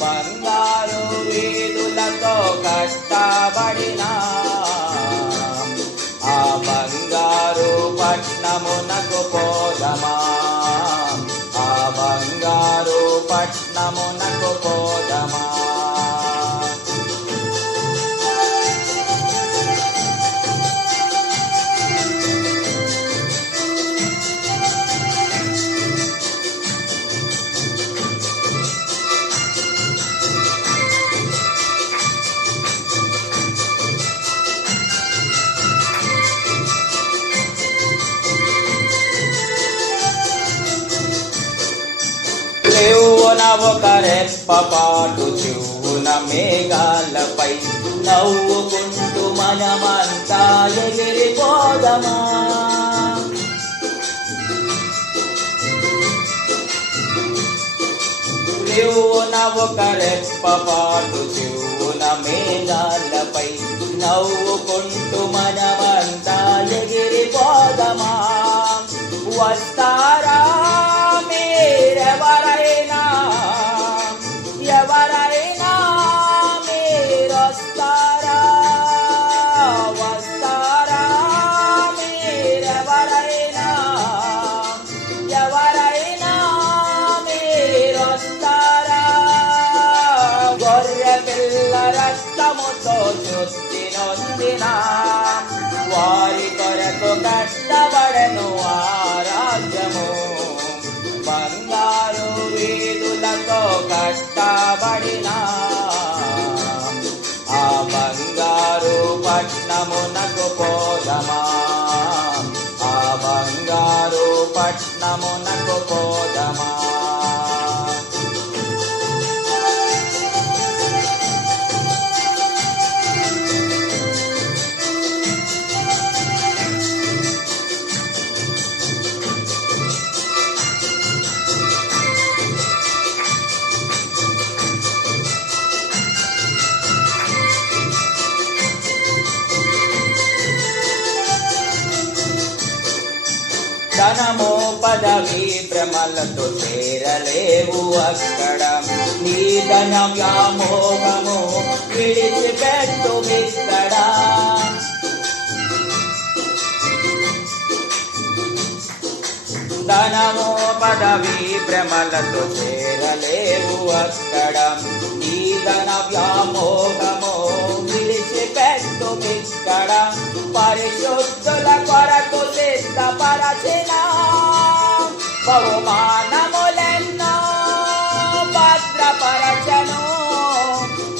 బంగారు వీధులతో కష్టపడిన ఆ బంగారు పట్నమునకు పోదమా, ఆ బంగారు పట్నమునకు పోదమా. చెవున ఒక రెప్పపాటు చెవున మేఘాలపై నవ్వుకుంటూ మనమంతా ఎగిరిపోదమా. చెవున ఒక రెప్పపాటు చెవున మేఘాలపై నవ్వుకుంటూ మనమంతా ఎగిరిపోదమా. వస్తారా మీరెవరైనా, ఎవరైనా మీరొస్తారా, వస్తారా మీరెవరైనా, ఎవరైనా మీరొస్తారా. గొర్రె పిల్ల రక్తముతో శుద్ధి నొందిన వారి కొరకు కష్టపడెను ఆ రాజ్యము. బంగారు వీధులతో కష్టపడిన ఆ బంగారు పట్నమునకు పోదమా, ఆ బంగారు పట్నమునకు పోదమా. ధనము పదవి భ్రమలతో చేరలేవు అక్కడ, నీ ధన వ్యామోహము విడిచిపెట్టు ఇక్కడ. ధనము పదవి భ్రమలతో చేరలేవు అక్కడ, నీ ధన వ్యామోహము విడిచిపెట్టు ఇక్కడ. పరిశుద్ధుల కొరకు సిద్ధపరచిన బహుమానములెన్నో భద్రపరచను.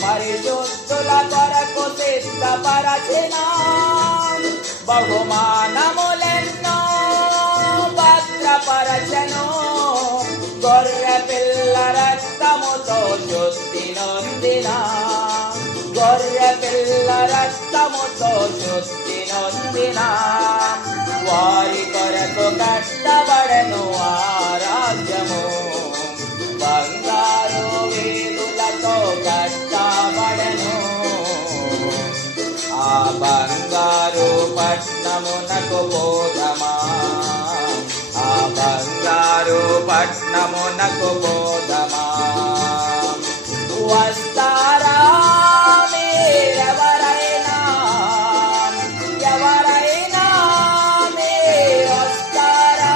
పరిశుద్ధుల కొరకు సిద్ధపరచిన బహుమానములెన్నో భద్రపరచను. గొర్రె పిల్ల రక్తముతో శుద్ధి నొందిన, గొర్రె పిల్ల రక్తముతో శుద్ధి నొందిన వారి కొరకు కష్టపడెను ఆ రాజ్యము. బంగారు వీధులతో కష్టపడెను ఆ బంగారు పట్నమునకు పోదమా, ఆ బంగారు పట్నమునకు పోదమా. వస్తారా మీరెవరైనా, ఎవరైనా మీరొస్తారా,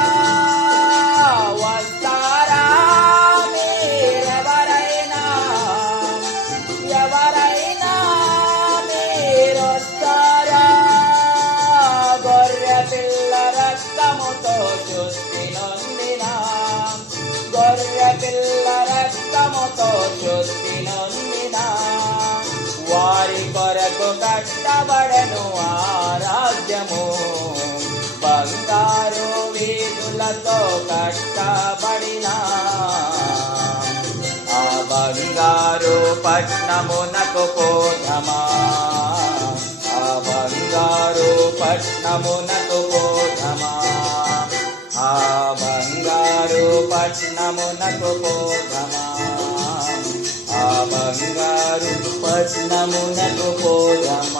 వస్తారా మీరెవరైనా, ఎవరైనా మీరొస్తారా. గొర్రె పిల్ల రక్తముతో శుద్ధి నొందిన, గొర్రె పిల్ల రక్తముతో శుద్ధి నొందిన వారి కొరకు కష్టపడెను ఆ రాజ్యము. బంగారు వీధులతో కష్టపడిన ఆ బంగారు పట్నమునకు పోదమా, ఆ బంగారు పట్నమునకు పోదమా, ఆ బంగారు పట్నమునకు పోదమా, ఆ బంగారు పట్నమునకు పోదమా.